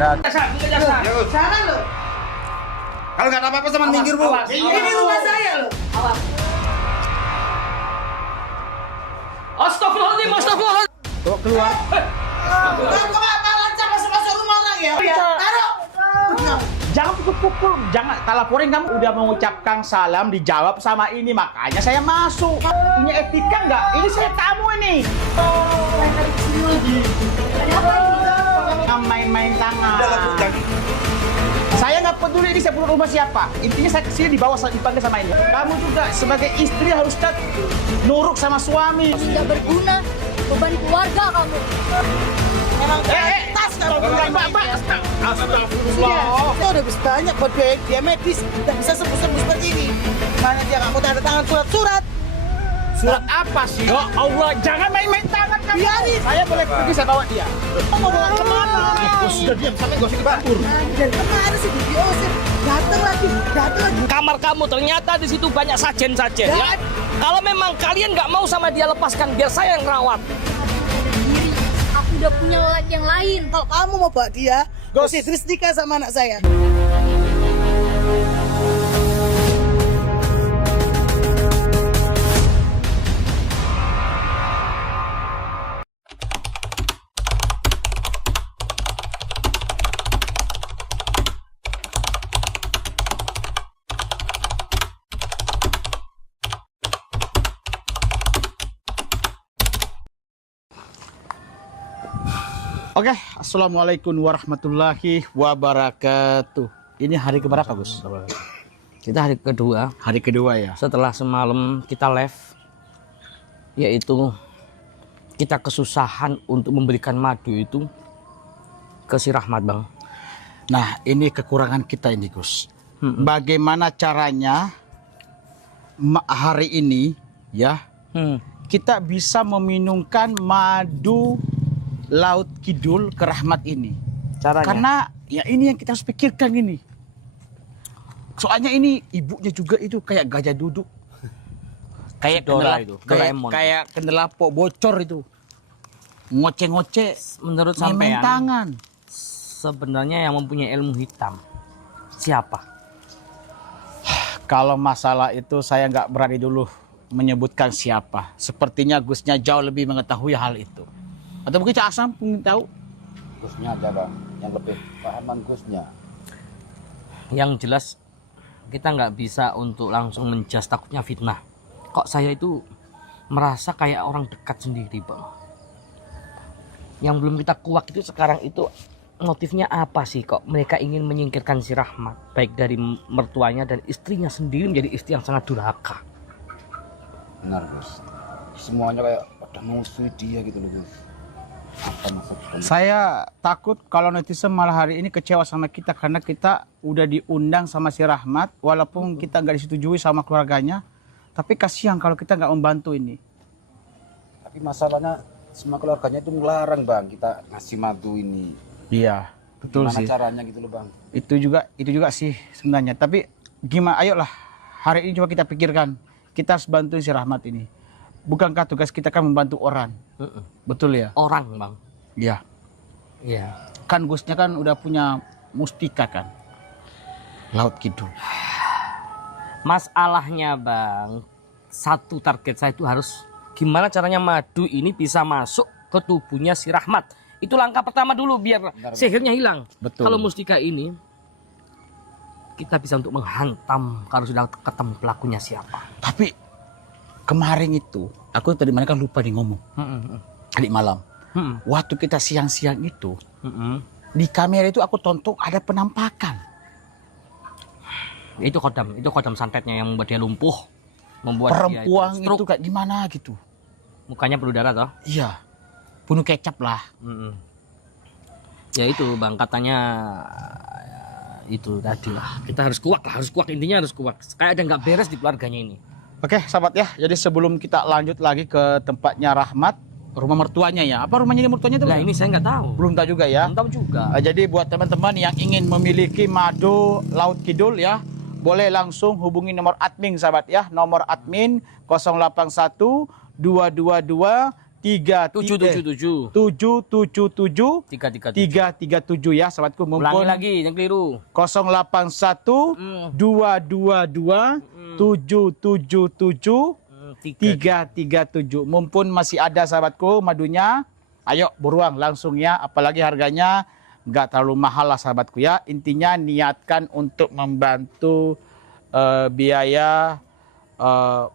Jasa. Sana lo. Kalau nggak ada apa-apa sama minggir, Bu. Ini rumah saya lo. Awas. Astagfirullahaladzim, astagfirullahaladzim. Bawa keluar. Kamu apa lancar masuk rumah orang ya? Taruh. Jangan pukul-pukul, jangan. Tak laporin kamu udah mengucapkan salam dijawab sama ini, makanya saya masuk. Punya etika nggak? Ini saya tamu ini. Main-main tangan. Saya nggak peduli ini saya pulang rumah siapa. Intinya saya kesini dibawa dipanggil sama ini. Kamu juga sebagai istri harus nurut sama suami. Tidak berguna, beban keluarga kamu. Emang tas kamu. Bapak, astagfirullah. Kita udah bisa banyak buat dia medis. Tidak bisa sembuh-sembuh seperti ini. Mana dia nggak mau tanda tangan surat-surat. Surat apa sih? Ya Allah, jangan main-main tangan kamu. Biarin. Saya boleh pergi, saya bawa dia. Kamu mau bawa kemana? Sudah diam, sampai gak usah dibantur. Dari kemana sih diusir? Datang lagi. Kamar kamu ternyata di situ banyak sajen-sajen ya. Kalau memang kalian nggak mau sama dia, lepaskan biar saya yang rawat. Diri, aku udah punya lelaki yang lain. Kalau kamu mau bawa dia, Gus Idris nikah sama anak saya. Oke, assalamualaikum warahmatullahi wabarakatuh. Ini hari keberapa, Gus? Kita hari kedua Hari kedua ya. setelah semalam kita live, yaitu kita kesusahan untuk memberikan madu itu ke si Rahmat, Bang. Nah, ini kekurangan kita ini, Gus. Bagaimana caranya hari ini ya kita bisa meminumkan madu Laut Kidul ke Rahmat ini? Caranya? Karena ya ini yang kita harus pikirkan ini. Soalnya ini ibunya juga itu kayak gajah duduk. Kayak Dora itu, Doraemon. kayak kendelapok bocor itu. Ngoce-ngoce, Menurut main sampean, tangan. sebenarnya yang mempunyai ilmu hitam siapa? Kalau masalah itu saya nggak berani dulu menyebutkan siapa. Sepertinya Gusnya jauh lebih mengetahui hal itu. Atau mungkin Cak Asam pun tahu. Gusnya aja Bang, yang lebih pahaman Gusnya. Yang jelas kita nggak bisa untuk langsung menjas, takutnya fitnah. Kok saya itu merasa kayak orang dekat sendiri, Bang. Yang belum kita kuak itu sekarang itu motifnya apa sih kok mereka ingin menyingkirkan si Rahmat, baik dari mertuanya dan istrinya sendiri menjadi istri yang sangat durhaka. Benar Gus, semuanya kayak pada musuh dia gitu loh Gus. Apa maksudnya? Saya takut kalau netizen malah hari ini kecewa sama kita karena kita udah diundang sama si Rahmat walaupun kita nggak disetujui sama keluarganya, tapi kasihan kalau kita nggak membantu ini. Tapi masalahnya semua keluarganya itu melarang Bang kita ngasih madu ini. Iya, betul Gimana sih. caranya gitu loh Bang? Itu juga sih sebenarnya. Tapi gimana? Ayolah hari ini coba kita pikirkan. Kita harus bantu si Rahmat ini. Bukankah tugas kita kan membantu orang? Betul ya? Orang, Bang. Iya. Iya. Kan Gusnya kan udah punya mustika kan. Laut Kidul. Masalahnya, Bang, satu target saya itu harus gimana caranya madu ini bisa masuk ke tubuhnya si Rahmat. Itu langkah pertama dulu biar sihirnya hilang. Betul. Kalau mustika ini kita bisa untuk menghantam kalau sudah ketemu pelakunya siapa. Tapi kemarin itu aku tadi mana kan lupa nih ngomong. Tadi malam. Waktu kita siang-siang itu di kamera itu aku tonton ada penampakan. Itu kodam santetnya yang membuat dia lumpuh, membuat Perempuan dia itu stroke. kayak gimana gitu. Mukanya penuh darah toh. Iya. Bunuh kecap lah. Ya itu Bang, katanya itu tadi lah. Kita harus kuat lah, intinya harus kuat. Kayak ada nggak beres di keluarganya ini. Oke sahabat ya, jadi sebelum kita lanjut lagi ke tempatnya Rahmat, rumah mertuanya ya. Apa rumahnya mertuanya itu? Nah ini saya nggak tahu. Belum tahu juga ya. Belum tahu juga. Jadi buat teman-teman yang ingin memiliki madu Laut Kidul ya, boleh langsung hubungi nomor admin sahabat ya. Nomor admin 081 222 777 777 337. 337 ya sahabatku. Ulangi Mumpun lagi yang keliru. 081 222 777 337. Mumpun masih ada sahabatku madunya. Ayo buruan langsung ya, apalagi harganya nggak terlalu mahal lah sahabatku ya. Intinya niatkan untuk membantu biaya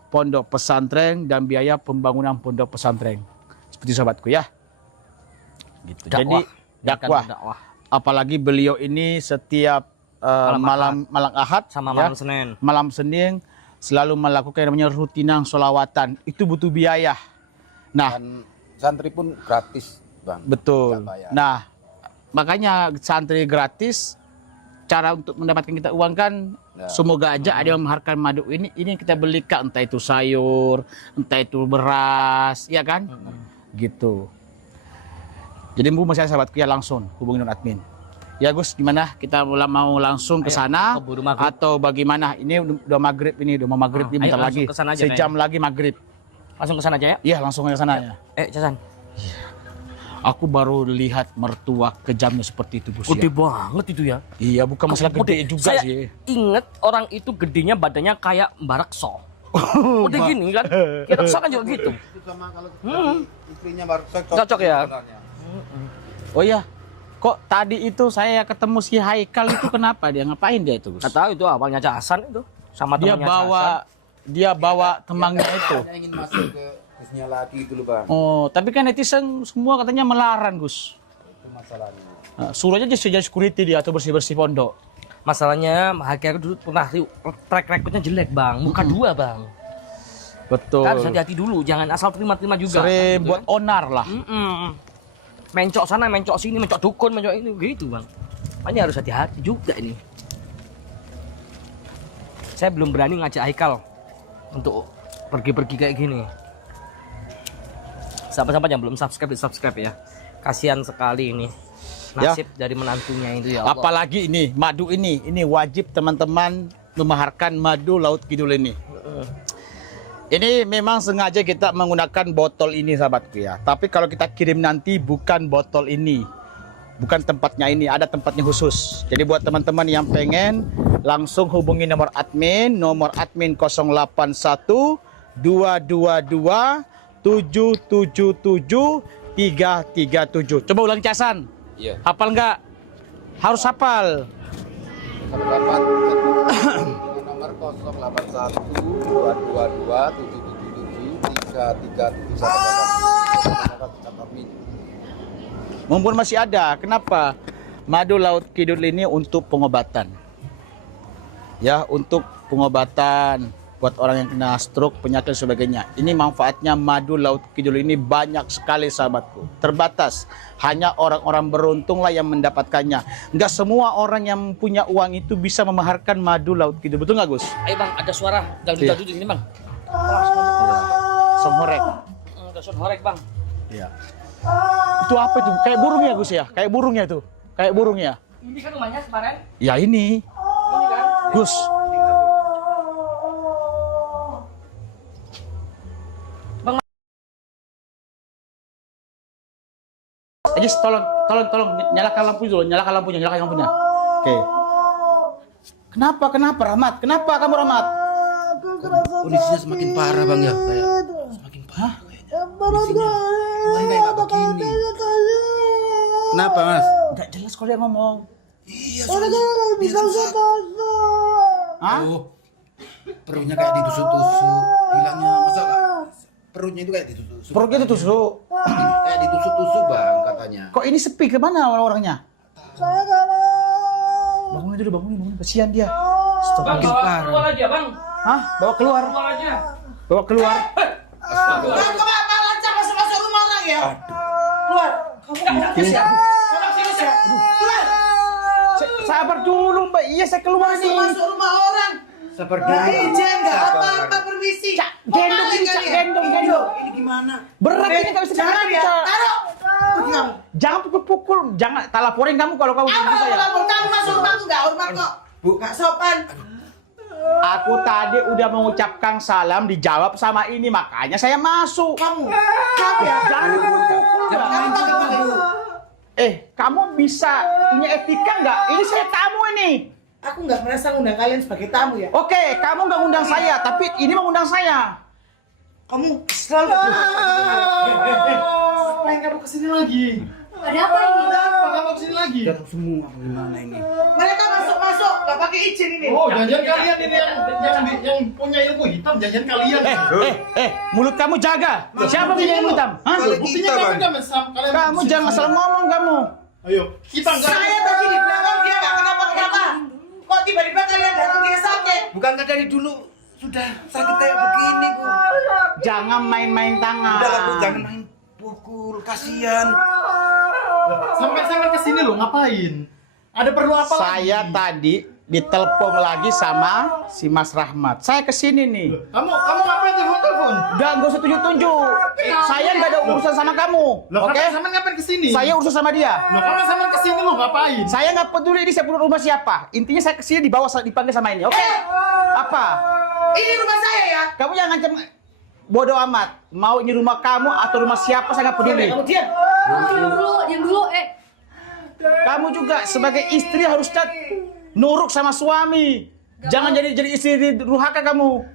pondok pesantren dan biaya pembangunan pondok pesantren. Seperti sahabatku ya. Gitu. Jadi dakwah. Apalagi beliau ini setiap malam Ahad sama ya, malam Senin. Malam Senin selalu melakukan yang namanya rutinan sholawatan. Itu butuh biaya. Nah, Dan santri pun gratis, Bang. betul. Nggak bayar. Nah, makanya santri gratis. Cara untuk mendapatkan kita uang kan, Ya. semoga aja ada yang memaharkan madu ini yang kita belikan, entah itu sayur, entah itu beras, ya kan? Gitu. Jadi masih ada sahabatku ya, langsung hubungi non admin. Ya Gus, gimana? Kita mau langsung ke sana keburu maghrib. atau bagaimana? Ini udah maghrib ini, udah mau maghrib ini bentar ayo lagi. langsung ke sana aja, Sejam lagi maghrib. Langsung ke sana aja ya. Iya, langsung ke sana ya. Casan. Aku baru lihat mertua kejamnya seperti itu Gus. Gede Ya. banget itu ya. Iya, bukan masalah gede juga Saya sih. inget orang itu gedenya badannya kayak Barakso. Udah gini kan. Kita kan juga gitu. Itu sama kalau istrinya baru Cocok ya? sebenarnya. Oh iya, kok tadi itu saya ketemu si Haikal itu kenapa dia ngapain dia itu Gus? Nggak tahu itu awalnya Casan itu sama Dia temannya bawa temannya itu. Dia ingin masuk ke bisnya lagi gitu loh, Bang. Oh, tapi kan netizen semua katanya melarang Gus. Itu masalahnya. Nah, suruh aja jadi security dia atau bersih-bersih pondok. Masalahnya Haikal dulu pernah track recordnya jelek bang, muka dua bang. Betul. Kan harus hati-hati dulu, jangan asal terima-terima juga. Sering gitu buat kan. onar lah. Mencok sana, mencok sini, mencok dukun, mencok ini gitu bang. Makanya harus hati-hati juga ini. Saya belum berani ngajak Haikal untuk pergi-pergi kayak gini. Sahabat-sahabat yang belum subscribe, di subscribe ya. Kasihan sekali ini nasib dari menantunya itu ya Allah. Apalagi ini madu ini wajib teman-teman memaharkan madu Laut Kidul ini. Ini memang sengaja kita menggunakan botol ini sahabatku ya. Tapi kalau kita kirim nanti bukan botol ini, bukan tempatnya ini, ada tempatnya khusus. Jadi buat teman-teman yang pengen langsung hubungi nomor admin 081 222 777 337. Coba ulang Casan. Iya. Hafal nggak? Harus hafal. Kalau dapat nomor 081 222 777 337. Mumpun masih ada. Kenapa? Madu Laut Kidul ini untuk pengobatan. Ya, untuk pengobatan buat orang yang kena stroke, penyakit dan sebagainya. Ini manfaatnya madu Laut Kidul ini banyak sekali sahabatku. Terbatas. Hanya orang-orang beruntung lah yang mendapatkannya. Enggak semua orang yang punya uang itu bisa memaharkan madu Laut Kidul. Betul nggak Gus? Ayo bang, ada suara dangdut-dangdut ini bang. Songhorek. Ada songhorek bang. Iya. Itu apa itu? Kayak burung ya Gus ya? Kayak burungnya tuh. Kayak burungnya. Ini kan rumahnya kemarin. Ya ini. Ini kan. Gus. Ajis, tolong nyalakan lampu dulu, nyalakan lampunya. Oke. Kenapa Rahmat? Kenapa kamu Rahmat? Kondisinya semakin parah, Bang ya. Kayak semakin parah kayaknya. Kondisinya kemarin kayak nggak begini. Kenapa, Mas? Enggak jelas kalau dia ngomong. Iya, soalnya dia rusak. Hah? Oh, perutnya kayak ditusuk-tusuk. Bilangnya masa nggak? Perutnya itu kayak ditusuk. Perutnya ditusuk. Kayak ditusuk-tusuk, Bang, katanya. Kok ini sepi? Kemana orang-orangnya? Bangunin dulu, bangunin. Kasihan dia. Stop. Bang, keluar aja bang. Hah? Bawa keluar. Keluar aja. Bawa keluar. Kenapa lancar masuk rumah orang ya? Keluar. Sabar dulu, Mbak. Iya, saya keluar nih. Masuk rumah orang. Sabar Nah, dulu. izin nggak apa-apa permisi. Gendong ini, Cak. Gendong. Ini gimana? Berat ini nggak bisa Jangan ya. Cak. Taruh. Pergi kamu. Jangan pukul-pukul. Jangan, tak laporin kamu kalau kamu Apa begitu kamu saya. lapor? Kamu masuk rumahku nggak hormat kok. Bu. Nggak sopan. Aku tadi udah mengucapkan salam dijawab sama ini, makanya saya masuk. Kamu ya. Jangan dipukul. Kamu bisa punya etika nggak? Ini saya tamu ini. Aku nggak merasa ngundang kalian sebagai tamu ya. Oke, kamu nggak undang saya, tapi ini mengundang saya. Kamu selalu. Ngapain kamu kesini lagi? Ada apa ini? Kenapa kamu kesini lagi? Jatuh semua gimana ini? Mereka masuk, nggak pakai izin ini. Oh, jangan kalian ini yang punya ilmu hitam, jangan kalian. Mulut kamu jaga. Siapa punya ilmu hitam? Hah? Kalau Buktinya kita, kami Bang. kan kalian. Kamu jangan asal ngomong kamu. Ayo, kita enggak. Saya tadi di belakang dia nggak kenapa-kenapa. Kok tiba-tiba kalian datang dia sakit? Bukankah dari dulu sudah sakit kayak begini, Bu? Jangan main-main tangan. Udah lah, Bu, jangan main pukul, kasihan. Sampai kesini lo ngapain? Ada perlu apa Saya lagi? tadi ditelepon lagi sama si Mas Rahmat. Saya kesini nih. Kamu ngapain telepon? Gak usah tunjuk-tunjuk. Saya nggak ada urusan sama kamu. Loh, Oke? ngapain kesini? Saya urusan sama dia. Loh, kamu sama kesini lo ngapain? Saya nggak peduli ini saya punya rumah siapa. Intinya saya kesini dipanggil sama ini. Oke? Apa? Ini rumah saya ya. Kamu jangan ngancam. Bodoh amat. Mau ini rumah kamu atau rumah siapa saya nggak peduli. Kamu diam. Diam dulu. Kamu juga sebagai istri harus nurut sama suami. Jangan jadi istri durhaka kamu.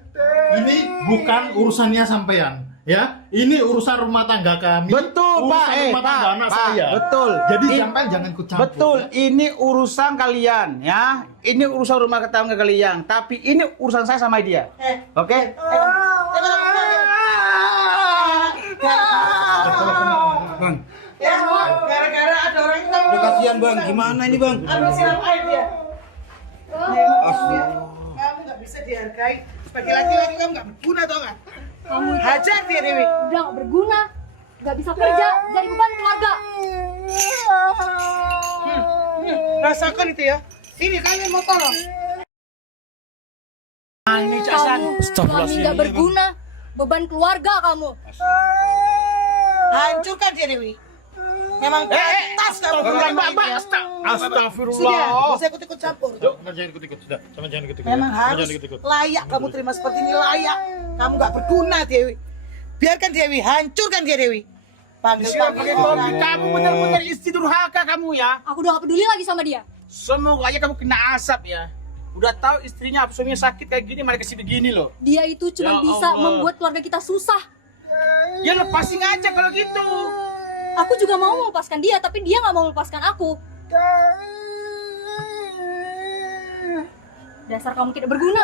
Ini bukan urusannya sampean, ya. Ini urusan rumah tangga kami. Betul, urusan Pak. rumah tangga anak Pak, saya. betul. Jadi Ini- sampean jangan ikut campur. Betul, ya. ini urusan kalian ya. Ini urusan rumah tangga kalian, tapi ini urusan saya sama dia. Oke? Bang, Ya, gara-gara ada orang yang tahu. udah kasihan, Bang. Gimana ini, Bang? Ambil siram air dia. Kamu nggak bisa dihargai. Sebagai laki-laki kamu nggak berguna tau nggak? Kamu itu Hajar dia Dewi. udah nggak berguna, nggak bisa kerja, jadi beban keluarga. Rasakan itu ya. Ini kalian mau tolong. Kamu suami nggak berguna, beban keluarga kamu. Hancurkan dia Dewi. Memang pantas kamu bermain ya. Astagfirullah. Sudah, nggak usah ikut-ikut campur. Jangan ikut-ikut sudah. Sama jangan ikut-ikut. Memang ya. harus Jangan ikut-ikut. layak kamu terima seperti ini, layak. Kamu nggak berguna Dewi. Biarkan Dewi, hancurkan dia Dewi. Panggil Pakai topi kamu benar-benar istri durhaka kamu ya. Aku udah nggak peduli lagi sama dia. Semoga aja kamu kena asap ya. Udah tahu istrinya suaminya sakit kayak gini malah kasih begini loh. Dia itu cuma Ya bisa Allah. membuat keluarga kita susah. Ya lepasin aja kalau gitu. Aku juga mau melepaskan dia, tapi dia nggak mau melepaskan aku. Dasar kamu tidak berguna.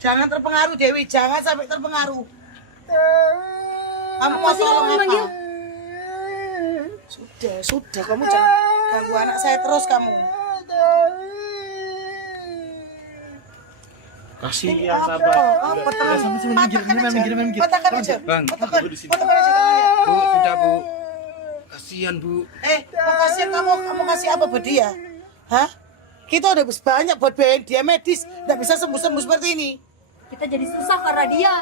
Jangan terpengaruh Dewi, jangan sampai terpengaruh. Kamu mau Apa sih tolong kamu manggil? apa? Sudah, kamu jangan ganggu anak saya terus kamu. Kasihan Apa terus? Patahkan aja. Patahkan aja. Bang, Patahkan aja tangannya. Bu, sudah, Bu. Kasihan, Bu. Mau kasih kamu kasih apa buat dia? Hah? Kita udah banyak buat biayain dia medis, nggak bisa sembuh-sembuh seperti ini. Kita jadi susah karena dia.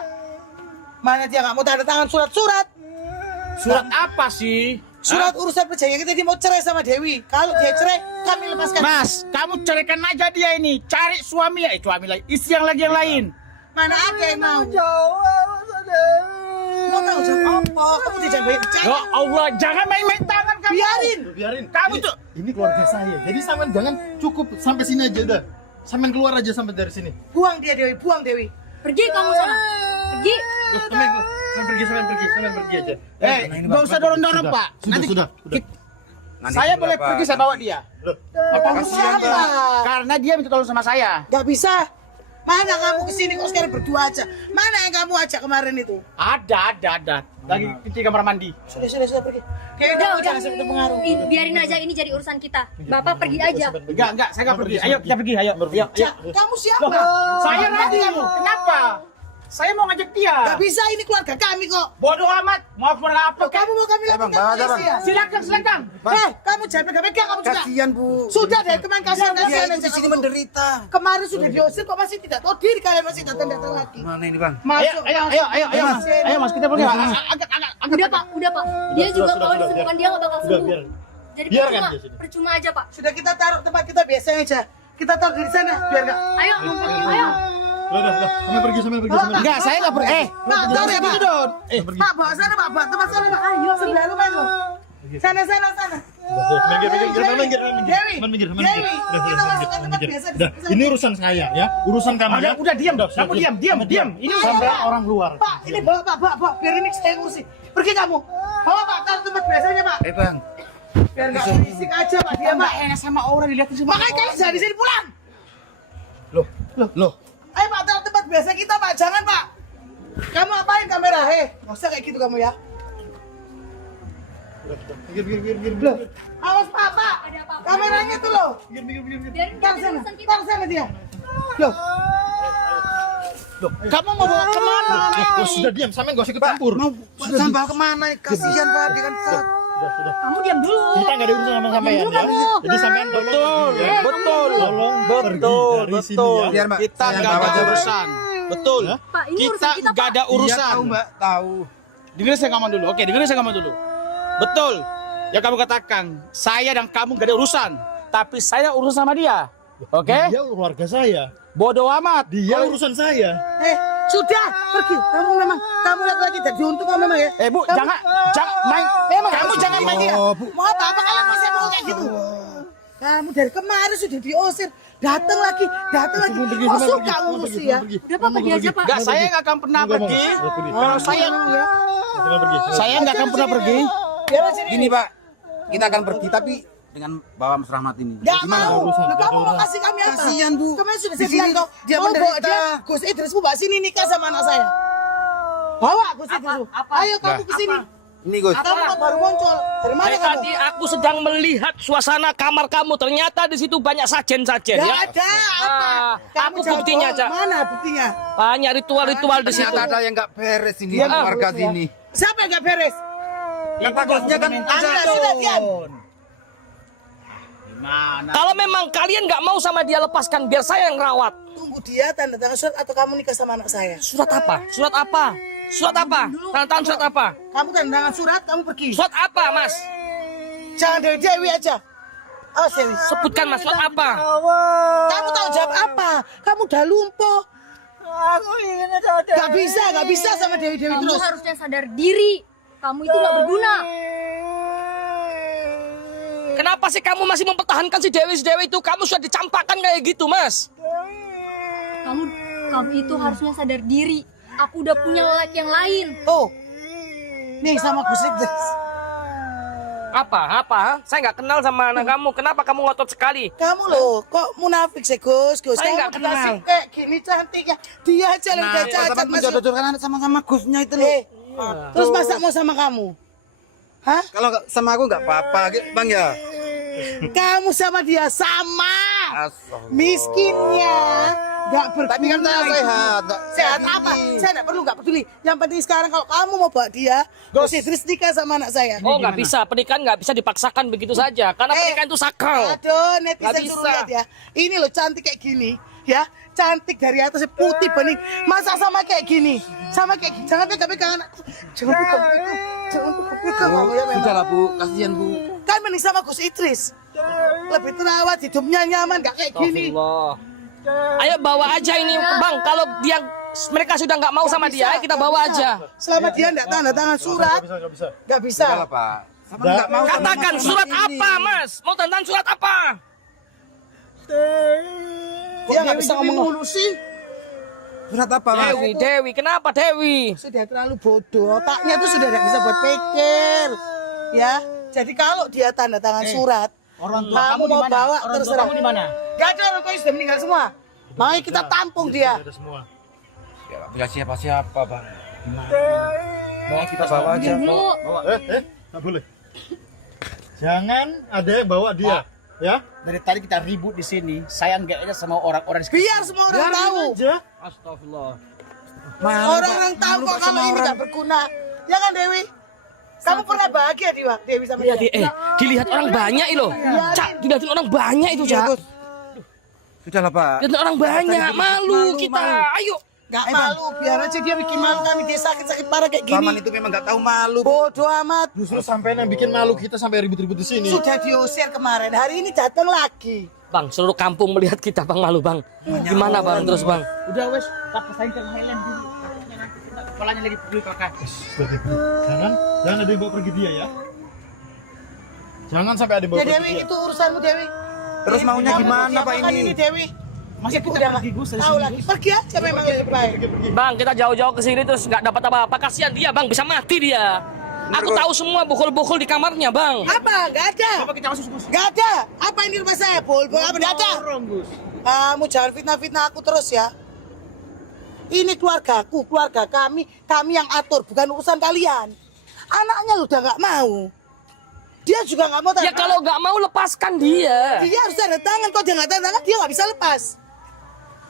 Mana dia nggak mau tanda tangan surat-surat? Surat apa sih? Surat urusan perjanjian kita dia mau cerai sama Dewi. Kalau dia cerai, kami lepaskan. Mas, kamu ceraikan aja dia ini. Cari suami ya, suami lain. Istri yang lagi yang lain. Mana ada yang mau? Mau tahu jawab apa? Kamu tidak banyak Ya bicara. Allah, jangan main-main tangan kamu. Biarin. Biarin. Kamu Ini- tuh. Ini keluarga saya. Jadi sampean jangan cukup sampai sini aja udah. Sampean keluar aja sampai dari sini. Buang dia Dewi, buang Dewi. Pergi kamu sana. Pergi. Loh, sampean pergi aja. Nggak usah dorong-dorong, Sudah, Pak. sudah, sudah. Nanti Saya dulu, boleh Pak. pergi, saya bawa dia. Loh, Kasihan, Bang. Apa? Karena dia minta tolong sama saya. Gak bisa. Mana kamu kesini kok sekarang berdua aja? Mana yang kamu ajak kemarin itu? Ada. Lagi di kamar mandi. Sudah pergi. Dewi, Udah, kamu jangan sampai terpengaruh. Biarin aja ini jadi urusan kita. Bapak pergi aja. Enggak, saya nggak pergi. Ayo, kita pergi. Ayo. Kamu siapa? Loh, saya nanti kamu. Kenapa? Saya mau ngajak dia. Gak bisa, ini keluarga kami kok. Bodoh amat. Mau keluar apa? Kamu mau kami Bang, lakukan bawa aja, Bang. polisi ya? Silakan. Kamu jangan pegang-pegang kamu juga. Kasihan, Bu. Sudah deh, kemarin kasihan Dia aja itu di sini menderita. Kemarin sudah diusir kok masih tidak tahu diri, kalian masih datang lagi. Mana ini, Bang? Masuk. Ayo, Mas, kita pergi. Agak. Udah pak. Dia juga kalau disembuhkan dia nggak bakal Sudah, sembuh. biar. Jadi Biarkan dia sini. percuma aja pak. Sudah kita taruh tempat kita biasa aja. Kita taruh di sana biar nggak. Ayo, ayo. Sampai pergi. Enggak, saya enggak pergi. Pak, taruh ya Pak. Pak, bawa sana Pak, bawa tempat sana Pak. Ayo, sebelah rumah itu. Sana. Dewi, kita masuk ke tempat biasa. Ini urusan saya ya, urusan kamu ya. Udah diam. Kamu diam. Ini Sampai orang luar. Pak, ini bawa Pak, biar ini saya ngurusi. Pergi kamu. Bawa Pak, taruh tempat biasanya Pak. Bang. Biar nggak berisik aja Pak, dia Pak. enak sama orang dilihatin semua. Makanya kalian jangan di sini pulang. Loh. Ayo Pak, taruh tempat biasa kita Pak, jangan Pak. Kamu apain kamera? Nggak usah kayak gitu kamu ya. Pinggir. Awas Pak. Ada apa-apa. Kameranya tuh loh. Biarin Taruh kita sana, urusan kita. taruh sana dia. Loh. Kamu mau bawa kemana? Sudah diam, sampai nggak usah ikut campur. Sampai bawa kemana? Kasihan Pak, dia kan Sudah. Kamu diam dulu. Kita nggak ada urusan sama sampean ya. Jadi sampean tolong tolong pergi dari sini ya. Biar Mbak. Kita saya nggak bawa ada aja, Mbak. urusan. Betul. Pak, ini Kita urusan kita, nggak Pak. ada urusan. Iya tahu Mbak, tahu. Dengerin saya ngomong dulu. Oke, dengerin saya ngomong dulu. Betul. Yang kamu katakan, saya dan kamu gak ada urusan. Tapi saya urusan sama dia. Oke? Dia keluarga saya. Bodoh amat. Dia urusan saya. Sudah, pergi. Kamu lihat lagi jadi untung kamu memang ya. Bu, jangan main. Kamu jangan main dia. Mau apa kalian masih mau kayak gitu? Kamu dari kemarin sudah diusir, datang lagi. Oh, suka ngurusi ya. Udah Pak, pergi aja Pak. Enggak, saya nggak akan pernah pergi. Kalau saya nggak akan pernah pergi. Biar aja Ini Pak, kita akan pergi tapi dengan bawa Mas Rahmat ini. Gak Gimana? mau. urusan, Loh, gak kamu ada mau urusan. kasih kami apa? Kasihan, Bu. Kemarin sudah Di saya bilang sini kau dia mau bawa menderita. dia Gus Idris bawa sini nikah sama anak saya. Bawa Gus Idris. Ayo kamu ke sini. Ini Gus. Kamu kok baru muncul. Dari mana kamu? Tadi aku sedang melihat suasana kamar kamu. Ternyata di situ banyak sajen-sajen Gak ya. ada apa. Aku buktinya, Cak. Mana buktinya? Banyak ritual-ritual di situ. Ternyata ada yang nggak beres ini Dia keluarga ngurus ya. sini. Siapa yang gak beres? Kata Gusnya kan Anda sudah diam. Gimana? Kalau memang kalian nggak mau sama dia, lepaskan biar saya yang rawat. Tunggu dia tanda tangan surat atau kamu nikah sama anak saya. Surat apa? Surat apa? Surat apa? Tanda tangan surat apa? Kamu tanda tangan surat, kamu pergi. Surat apa, Mas? Jangan dari Dewi aja. Oh, Dewi. Sebutkan, Mas, surat apa? Kamu tahu jawab apa? Kamu udah lumpuh. Gak bisa sama Dewi Kamu terus. harusnya sadar diri. Kamu itu nggak berguna. Kenapa sih kamu masih mempertahankan si Dewi itu? Kamu sudah dicampakkan kayak gitu, Mas. Kamu itu harusnya sadar diri. Aku udah punya lelaki yang lain. Tuh. Nih sama Gus Idris. Apa? Saya nggak kenal sama anak kamu. Kenapa kamu ngotot sekali? Kamu loh, kok munafik sih Gus? Saya nggak Kamu dikasih kenal. kayak gini cantiknya. Dia aja yang udah cacat masih. menjodohkan anak sama Gusnya itu loh. Terus masa mau sama kamu? Hah? Kalau nggak sama aku nggak apa-apa, Bang ya. Kamu sama dia sama. Astagfirullah. Miskinnya. Gak berguna. Tapi kan saya sehat. Sehat apa? Saya nggak peduli. Yang penting sekarang kalau kamu mau bawa dia, Gus Idris nikah sama anak saya. Oh, nggak bisa. Pernikahan nggak bisa dipaksakan begitu saja. Karena pernikahan itu sakral. Aduh, Nggak netizen bisa. suruh lihat ya. Ini loh cantik kayak gini, ya. Cantik dari atas putih bening. Masa sama kayak gini? Sama kayak gini. Jangan pegang-pegang anak. Jangan pegang-pegang. Jangan pegang-pegang kamu ya memang. Sudahlah Bu, kasihan Bu. Kan mending sama Gus Idris. Lebih terawat, hidupnya nyaman, gak kayak gini. Astagfirullah. Ayo bawa aja ini, Bang. Kalau mereka sudah nggak mau sama dia, ayo kita bawa aja. Selama dia nggak tanda tangan surat, Nggak bisa. nggak bisa. Sudahlah Pak. Sama nggak mau. sama Katakan Mas surat Rahmat ini. apa, Mas? Mau tanda tangan surat apa? Dia nggak bisa ngomong dulu sih. Surat apa Mas? Dewi. Kenapa Dewi? Sudah terlalu bodoh. Otaknya tuh sudah nggak bisa buat pikir. Ya, jadi kalau dia tanda tangan surat, Orang tua kamu kamu di mau mana? bawa Orang tua terserah. kamu di mana? Gak ada, orang tuanya sudah meninggal semua. Mari kita tampung dia. Ada semua. Ya nggak punya siapa-siapa Bang. Bawa kita Bawa aja. Diam dulu. Nggak boleh. Jangan ada yang bawa dia, ya. Dari tadi kita ribut di sini. Saya nggak aja sama orang-orang sekitar. Biar semua orang tahu. Aja. Astagfirullah. Orang-orang tahu kok kalau ini nggak berguna. Ya kan Dewi? Kamu pernah bahagia Dewi sama dia? Dilihat orang banyak loh. Cak, dilihatin orang banyak itu, Cak. Sudahlah Pak. Dilihatin orang banyak, malu kita. Ayo. Gak malu, biar aja dia bikin malu kami. Dia sakit-sakit parah kayak Paman gini. itu memang nggak tahu malu. Bodoh amat. Justru sampai yang bikin malu kita sampai ribut-ribut di sini. Sudah diusir kemarin, hari ini datang lagi. Bang, seluruh kampung melihat kita Bang, malu Bang. Gimana Bang terus Bang? Udah wes, tak pesain ke Highland dulu. Takutnya nanti kepalanya lagi peduli kakak. Jangan ada yang bawa pergi dia ya. Jangan sampai ada yang bawa Ya pergi Dewi, dia. itu urusanmu Dewi. Terus maunya Kamu gimana siapa Pak kan ini? Dewi? Masih Ibu kita udah pergi, Gus, dari tahu sini, lagi. Gus. Pergi aja memang lebih baik. Bang, kita jauh-jauh ke sini terus nggak dapat apa-apa. Kasihan dia Bang, bisa mati dia. Aku tahu semua bukul-bukul di kamarnya Bang. Apa? Gak ada. Coba kita masuk, Gus. Gak ada. Apa ini rumah saya, Bol? Apa gak ada? Dorong, Gus. Kamu jangan fitnah-fitnah aku terus ya. Ini keluargaku, keluarga kami yang atur, bukan urusan kalian. Anaknya lu udah gak mau. Dia juga gak mau tanda Ya kalau nggak mau lepaskan dia. Dia harus tanda tangan. Kalau dia gak tanda tangan, dia gak bisa lepas.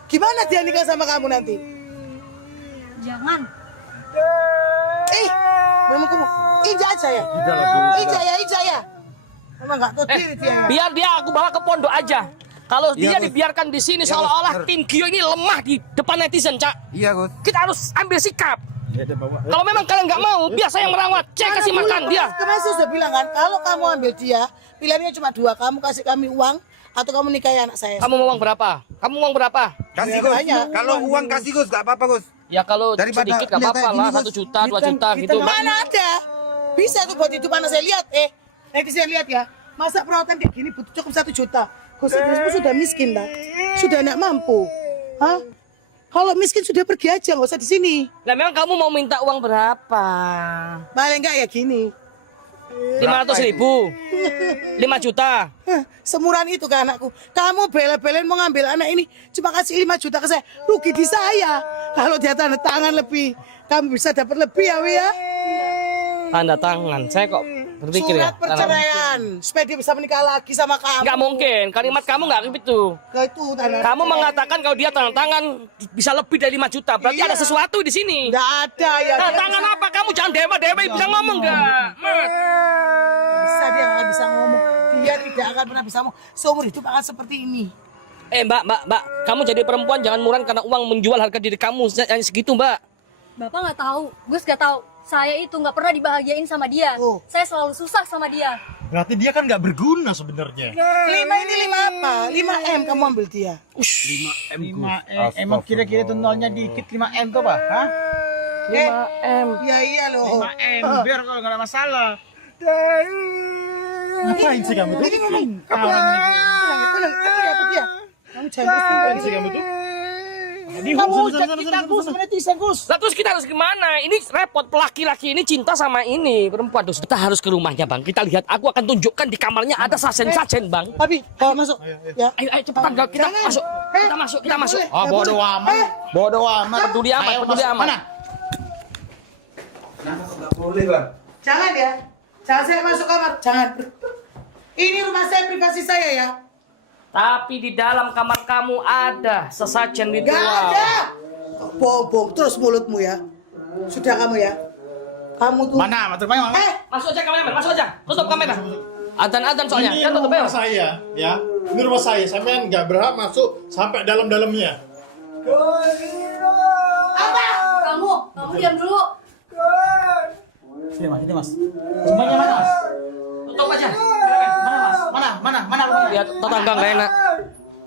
Gimana dia nikah sama kamu nanti? Jangan. Memang kamu Ija aja ya? Ija ya. Memang gak tahu diri dia. Biar dia aku bawa ke pondok aja. Kalau dia dibiarkan di sini seolah-olah tim Gio ini lemah di depan netizen, Cak. Iya, Gus. Kita harus ambil sikap. Kalau memang kalian nggak mau, biar saya yang merawat. Saya kasih makan dia. Kemarin saya sudah bilang kan, kalau kamu ambil dia, pilihannya cuma dua. Kamu kasih kami uang, atau kamu nikahi anak saya. Kamu mau uang berapa? Kamu mau uang berapa? Kasih Ya, Gus. banyak. Kalau uang kasih Gus, gak apa-apa Gus. Ya kalau Daripada sedikit nggak lihat apa-apa kayak lah, gini, 1 Gus. juta, 2 juta gitu. Mana ada? Bisa tuh buat hidup anak saya lihat. Netizen lihat ya. Masa perawatan kayak gini butuh cukup 1 juta. Gus Idrismu sudah miskin lah. Sudah tidak mampu. Hah? Kalau miskin sudah pergi aja, nggak usah di sini. Nah memang kamu mau minta uang berapa? Paling enggak ya gini. 500.000, 5 juta. Hah, semuran itu ke anakku. Kamu bela-belain mau ngambil anak ini, cuma kasih 5 juta ke saya. Rugi di saya. Kalau dia tanda tangan lebih, kamu bisa dapat lebih ya, Wi ya. Tanda tangan. Saya kok berpikir ya. Surat perceraian, supaya dia bisa menikah lagi sama kamu. Nggak mungkin. Kalimat kamu nggak begitu. Itu tanda Kamu tangan. mengatakan kalau dia tanda tangan bisa lebih dari 5 juta. Berarti Iya. ada sesuatu di sini. Nggak ada ya. Tanda Dia tangan bisa- apa? Kamu jangan dewa-dewa bisa ngomong nggak? Bisa dia nggak bisa ngomong. Dia tidak akan pernah bisa ngomong. Seumur hidup akan seperti ini. Mbak, kamu jadi perempuan jangan murah karena uang menjual harga diri kamu hanya segitu, Mbak. Bapak nggak tahu, Gus nggak tahu. Saya itu nggak pernah dibahagiain sama dia. Oh. Saya selalu susah sama dia. Berarti dia kan nggak berguna sebenarnya. 5 ini 5 apa? 5M kamu ambil dia. 5M. Emang kira-kira itu nolnya dikit 5M tuh, Pak? Hah? 5M. Ya iya loh. 5M, biar kalau nggak ada masalah. Ngapain sih kamu tuh? Ini ngomong. Kawan ini. Tenang. Pergi ya. Kamu jangan Ngapain sih berhenti. kamu tuh? Kamu hujat kita, Gus, netizen, Gus. Lah terus kita harus gimana? Ini repot, laki-laki ini cinta sama ini perempuan. Terus kita harus ke rumahnya, Bang. Kita lihat, aku akan tunjukkan di kamarnya ada sajen-sajen, Bang. Abi, bawa masuk. Ya. Ayo cepetan, Gal. Kita Jangan. masuk. Kita masuk, kita Nggak masuk. boleh. Oh, bodo amat. Bodo amat. Peduli amat, Ayo, peduli masuk. amat. Mana? Kenapa kok gak boleh, Bang? Jangan ya. Jangan saya masuk kamar. Jangan. Ini rumah saya, privasi saya ya. Tapi di dalam kamar kamu ada sesajen Gak ritual. ada. Bohong terus mulutmu ya. Sudah kamu ya. Kamu tuh. Mana? Masuk mana? Masuk aja kameramen, masuk aja. Tutup kamera. Adzan soalnya. Ini Kan tutup rumah ya. saya, ya. Ini rumah saya. Sampean nggak berhak masuk sampai dalam-dalamnya. Kamu diam dulu. Sini, Mas. Sini, Mas. Semuanya mana, Mas? Tutup aja. Mana, Mas? Mana rumahnya? Lihat tetangga nggak enak.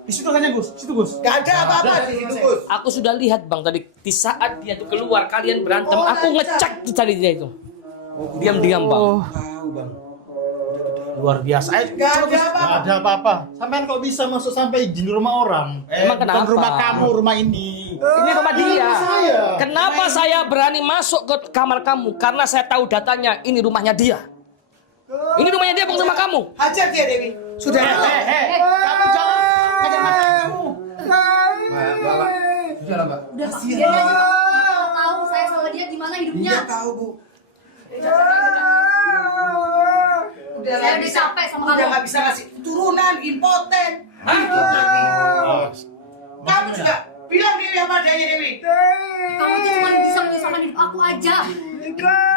Di situ hanya, Gus. Situ, Gus. Gak ada apa-apa di sini. Gus. Aku sudah lihat Bang tadi di saat dia tuh keluar kalian berantem, Oh, aku ngecek. ngecek tuh tadi dia itu. Diam-diam Bang. Tahu, Bang. Luar biasa. Ayo, Gak ada Nggak apa-apa. ada apa-apa. Sampean kok bisa masuk sampai izin rumah orang? Emang bukan kenapa? rumah kamu, rumah ini. Ini rumah dia. rumah saya. Kenapa saya berani masuk ke kamar kamu? Karena saya tahu datanya ini rumahnya dia. Ini rumahnya dia bukan rumah kamu. Hajar dia Dewi. Sudah. Kamu jangan ngajak makan kamu. Mbak. Sudah lah, Mbak. Udah Pak, biarin aja Pak. Bapak tahu saya sama dia gimana hidupnya. Dia tahu bu. Udah Saya nggak udah bisa. capek sama Udah kamu. nggak bisa ngasih turunan, impoten. Oh, Kamu juga bilang Dewi apa adanya Dewi. Kamu tuh cuma bisa menyusahkan hidup aku aja.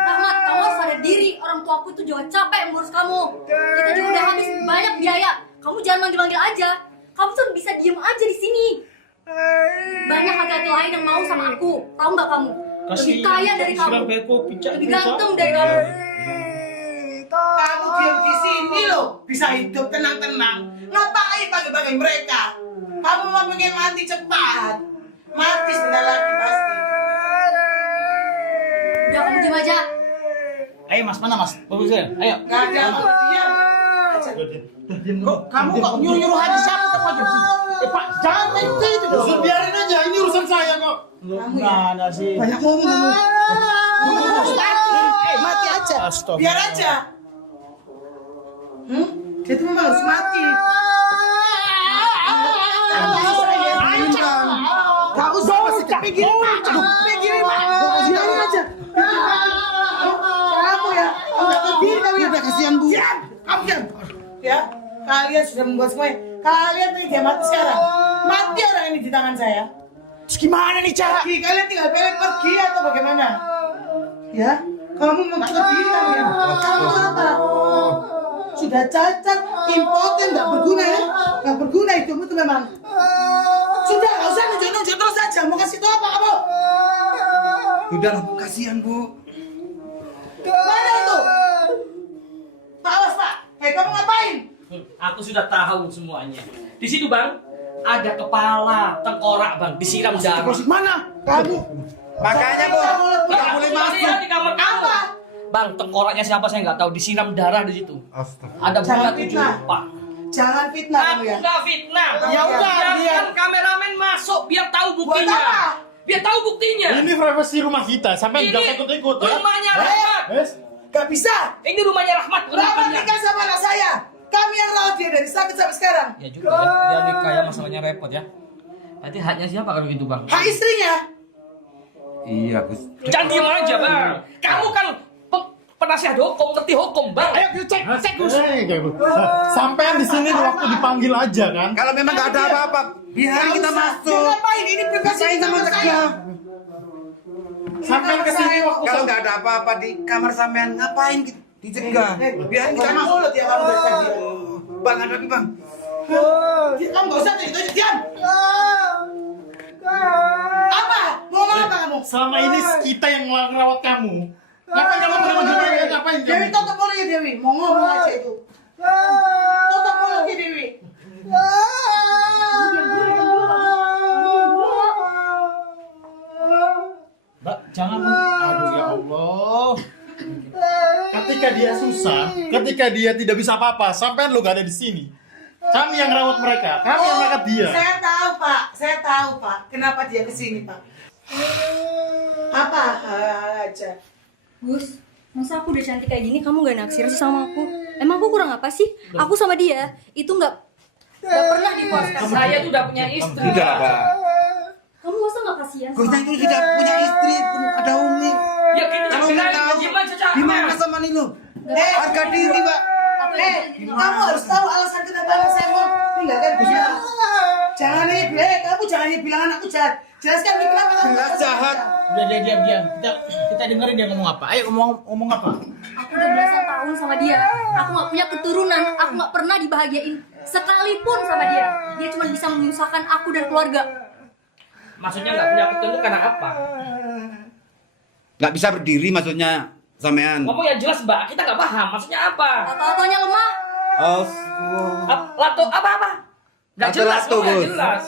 Rahmat, kamu harus sadar diri. Orang tua aku tuh juga capek mengurus kamu. Kita juga udah habis banyak biaya. Kamu jangan manggil-manggil aja. Kamu tuh bisa diem aja di sini. Banyak laki-laki lain yang mau sama aku. Tahu nggak kamu? Lebih kaya dari kamu. Lebih ganteng dari kamu. Kamu diam di sini loh, bisa hidup tenang-tenang. Ngapain bagi-bagi mereka? Kamu mau pengen mati cepat. Mati sebentar lagi pasti. Udah kamu diam aja. Ayo Mas, mana Mas? Bagus ya. Ayo. Gak ada apa diam. Kok kamu kok nyuruh aja siapa ke pojok? Pak, jangan main gitu dong. Udah biarin aja, ini urusan saya kok. Kamu ya? Mana sih? Banyak ngomong kamu. Mati aja. Astaga. Biar aja. Dia tuh memang harus mati. Gak usah masih pikirin Pak. Pikirin Pak. Biarin aja. Kamu ya. Enggak berdiri kamu ya. Kasihan Bu. Diam. Kamu diam. Ya. Kalian sudah membuat semuanya. Kalian pengen dia mati sekarang. Mati orang ini di tangan saya. Terus gimana nih cara? Kalian tinggal pilih pergi atau bagaimana? Ya. Kamu mau pergi kamu ya. Kamu apa? Sudah cacat, impoten, nggak berguna ya? Nggak berguna hidupmu tuh memang. Sudah, nggak usah nunjuk-nunjuk terus aja. Mau kasih tau apa kamu? Udah lah, kasihan Bu. Mana itu? Pak, awas Pak. Kamu ngapain? Aku sudah tahu semuanya. Di situ bang, ada kepala tengkorak bang, disiram darah. Terus mana? Kamu. Makanya Bu, nggak boleh masuk. Di kamar kamu. Apa? Bang, tengkoraknya siapa saya nggak tahu, disiram darah di situ. Ada Jangan bunga 7 fitnah. rupa. Jangan fitnah kamu Aku ya. nggak fitnah. Ya udah, biarkan kameramen masuk biar tahu buktinya. Buat apa? Biar tahu buktinya. Ini privasi rumah kita, sampai Ini jangan ikut-ikut ya. rumahnya Rahmat. Yes. Gak bisa. Ini rumahnya Rahmat. bukan Rahmat rumahnya. nikah sama anak saya. Kami yang rawat dia dari sakit sampai sekarang. Ya juga ya, dia nikah ya masalahnya repot ya. Berarti haknya siapa kalau gitu bang? Hak istrinya. Iya Gus. Jangan diem aja bang. Kamu kan penasihat hukum, ngerti hukum bang. Ayo cek Gus. Sampean di sini waktu dipanggil aja kan. Kalau memang nggak ada apa-apa, biar kita Dia masuk. ngapain? Ini privasi Saya sama saya. tegak. Sampean ke sini waktu Kalau nggak ada apa-apa di kamar sampean, ngapain dicegah? Biar kita Jangan masuk. mulut ya kamu dari tadi. Bang, ada apa Bang? Kamu gak usah itu aja, diam. Apa? Mau ngomong apa kamu? selama ini kita yang ngerawat kamu. Ngapain kamu pernah mencoba ngapain Dewi kamu? tutup mulutnya Dewi. Mau ngomong aja itu. Tutup mulutnya Dewi. Mbak, jangan. Aduh ya Allah. Ketika dia susah, ketika dia tidak bisa apa-apa, sampean lo gak ada di sini. Kami yang rawat mereka, kami yang merawat dia. Saya tahu Pak. Saya tahu Pak. Kenapa dia kesini Pak? Apa aja? Gus, masa aku udah cantik kayak gini kamu gak naksir sih sama aku? Emang aku kurang apa sih? Aku sama dia itu nggak pernah dipuaskan. Saya tuh udah punya istri. Sudah lah Bang. Kamu masa nggak kasihan sama Gusnya itu aku? sudah punya istri, ada Umi. Ya gitu Kalau jangan mau tahu, gimana saja. gimana sama Nilo? Harga diri Pak. Kamu harus tahu alasan kenapa anak saya mau tinggalkan Gusnya. Jangan kamu jangan bilang anakku jahat. Jelaskan nih kenapa kamu Jelas jahat. Udah dia diam. Kita dengerin dia ngomong apa. Ayo ngomong apa? Aku udah belasan tahun sama dia. Aku nggak punya keturunan. Aku nggak pernah dibahagiain sekalipun sama dia. Dia cuma bisa menyusahkan aku dan keluarga. Maksudnya nggak punya petunjuk karena apa? Nggak bisa berdiri maksudnya sampean. Ngomong yang jelas mbak, kita nggak paham. Maksudnya apa? Atau-ataunya lemah. Oh, Lato apa? Nggak Lato, jelas, lato, ngomong yang Gus. jelas.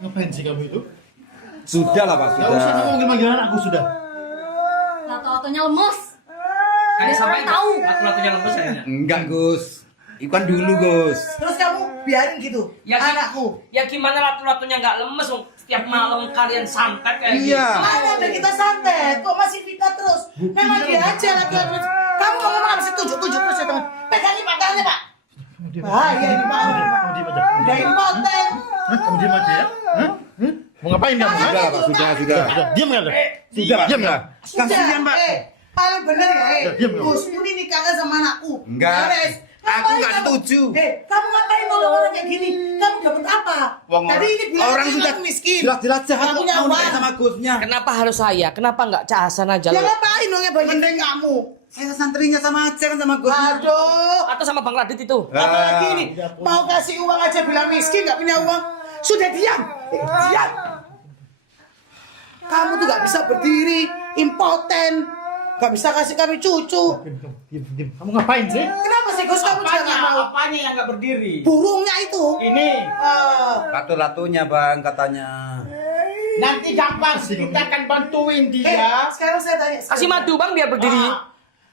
Ngapain sih kamu itu? sudah lah Pak, Gak usah sudah. kamu manggil anakku sudah. Atau-ataunya lemes. Kan Biar sampai orang tahu. lato-latonya lemes kayaknya. Enggak Gus. Ikan dulu Gus. Terus kamu biarin gitu. Anakku. Ya gimana lato-latonya nggak lemes? Setiap malam kalian santet kayak gitu. Iya. Mana ada kita santet, kok masih fitnah terus? Memang dia aja laki-laki. Kamu mau ngomong apa sih tunjuk-tunjuk terus ya teman? Pegangin matanya Pak. Bahaya ini Pak. Kamu diem aja. Udah impoten. Hah? Kamu diem aja ya? Hah? Mau ngapain kamu? Sudah lah Pak, sudah. Sudah, diem gak ada? Sudah Pak, Diem sudah. gak? Kasihan Pak. Paling bener ya, Ya, diam, diam. Gus, ini nikahnya sama anakku. Enggak. Beres. Aku Ngapain nggak kamu? setuju. Kamu ngapain nolong orang kayak gini? Kamu dapat apa? Wong Tadi ini bilang orang katanya sudah aku miskin. jelas-jelas jahat Kamu kok punya mau nikah uang. sama Gusnya. Kenapa harus saya? Kenapa nggak Cak Hasan aja? Ya ngapain dong ya banyak kamu? Saya santrinya sama aja kan sama Gusnya. Aduh. Atau sama Bang Radit itu? Apalagi ini mau kasih uang aja bilang miskin nggak punya uang. Sudah diam. Diam. Kamu tuh nggak bisa berdiri, impoten. Gak bisa kasih kami cucu. Diam. Kamu ngapain sih? Kenapa sih Gus kamu juga gak mau? Apanya yang nggak berdiri? Burungnya itu. Ini. Ratu-ratunya bang katanya. Nanti gampang kita akan bantuin dia. Sekarang saya tanya. Kasih madu bang biar berdiri.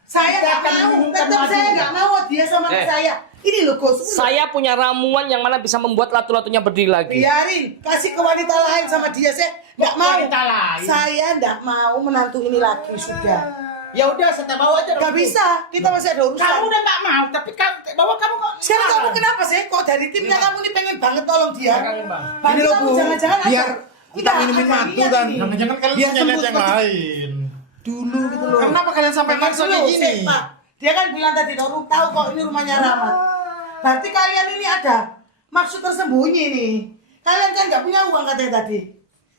Saya Kita nggak akan mau. minumkan Tetap saya madunya. nggak mau dia sama saya. Ini loh Gus. Saya punya ramuan yang mana bisa membuat ratu-ratunya berdiri lagi. Biarin, kasih ke wanita lain sama dia. Saya nggak Kok mau. wanita lain? Saya nggak mau menantu ini lagi sudah. Ya udah, saya bawa aja. Gak bisa, kita masih ada urusan. Kamu udah nggak mau, tapi bawa kamu kok. Sekarang kamu kenapa sih? Kok dari timnya kamu ini pengen banget tolong dia? Bang, Ini loh, kamu Bu. jangan-jangan Biar ada. kita minumin ada madu niat dan ini. Jangan-jangan kalian Biar punya niat sembuh yang seperti- lain. dulu gitu loh. Kenapa kalian sampai Dengar maksa dulu, kayak gini? Pak. Dia kan bilang tadi, Norum tahu kok ini rumahnya Rahmat. Berarti kalian ini ada maksud tersembunyi nih. Kalian kan nggak punya uang katanya tadi.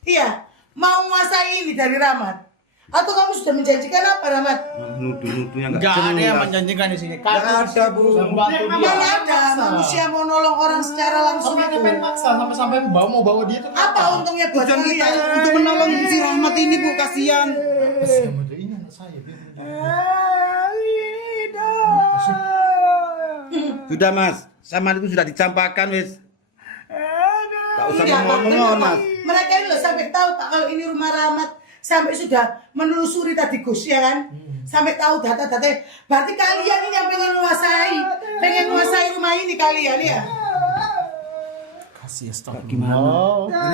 Iya, mau menguasai ini dari Rahmat. Atau kamu sudah menjanjikan apa Rahmat? Nuduh-nuduh yang Nggak ada yang menjanjikan di sini. Nggak ada, Bu. Membantu dia. Mana ada manusia mau nolong orang secara langsung Apa itu. ngapain maksa sampai mau bawa dia tuh? Apa untungnya buat Tujuan kita kalian? untuk menolong si Rahmat ini Bu, kasihan. Ini anak saya. Sudah Mas, sama itu sudah dicampakkan wis. Tak usah Iya, Pak, ngomong bener, Pak. Mas. Mereka ini loh sampai tahu Pak kalau ini rumah Rahmat, sampai sudah menelusuri tadi Gus ya kan, sampai tahu data-data. Berarti kalian ini yang pengen menguasai rumah ini kalian ya. Kasih stop. Gimana?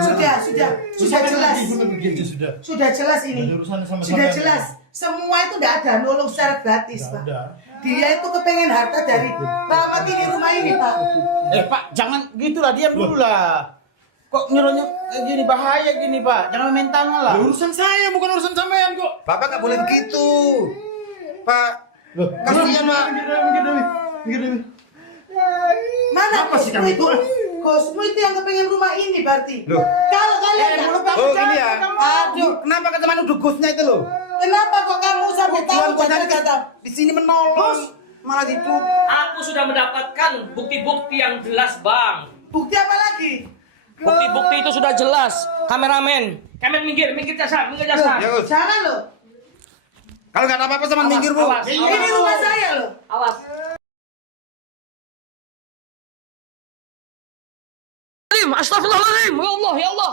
Sudah jelas, Sudah. sudah jelas ini, Ada urusan sama sudah sampean. jelas. Semua itu tidak ada nolong secara gratis Nggak Pak. ada. Dia itu kepengen harta dari Rahmat ini rumah ini Pak. Pak, jangan gitulah, diam dulu lah. Kok nyuruhnya gini, bahaya gini Pak. Jangan main tangan lah. Urusan saya bukan urusan sampean kok. Bapak nggak boleh begitu. Pak, Loh, kasihan Pak. Begini. Mana Apa sih Gusmu kamu itu? itu? Gusmu itu yang kepengen rumah ini berarti. Loh. Kalau kalian nggak Oh gini ya. Aduh, Kenapa kata nuduh Gusnya itu loh? kenapa kok kamu sampai tahu Tujuan Gusnya kata-kata? di sini menolong. Malah itu. Aku sudah mendapatkan bukti-bukti yang jelas bang. Bukti apa lagi? Bukti-bukti itu sudah jelas. Kameramen minggir jasa. Ya Gus. Jangan loh. Kalau nggak ada apa-apa sama minggir Bu. Awas. Ini rumah saya loh. Awas. Astagfirullahaladzim, ya Allah, ya Allah.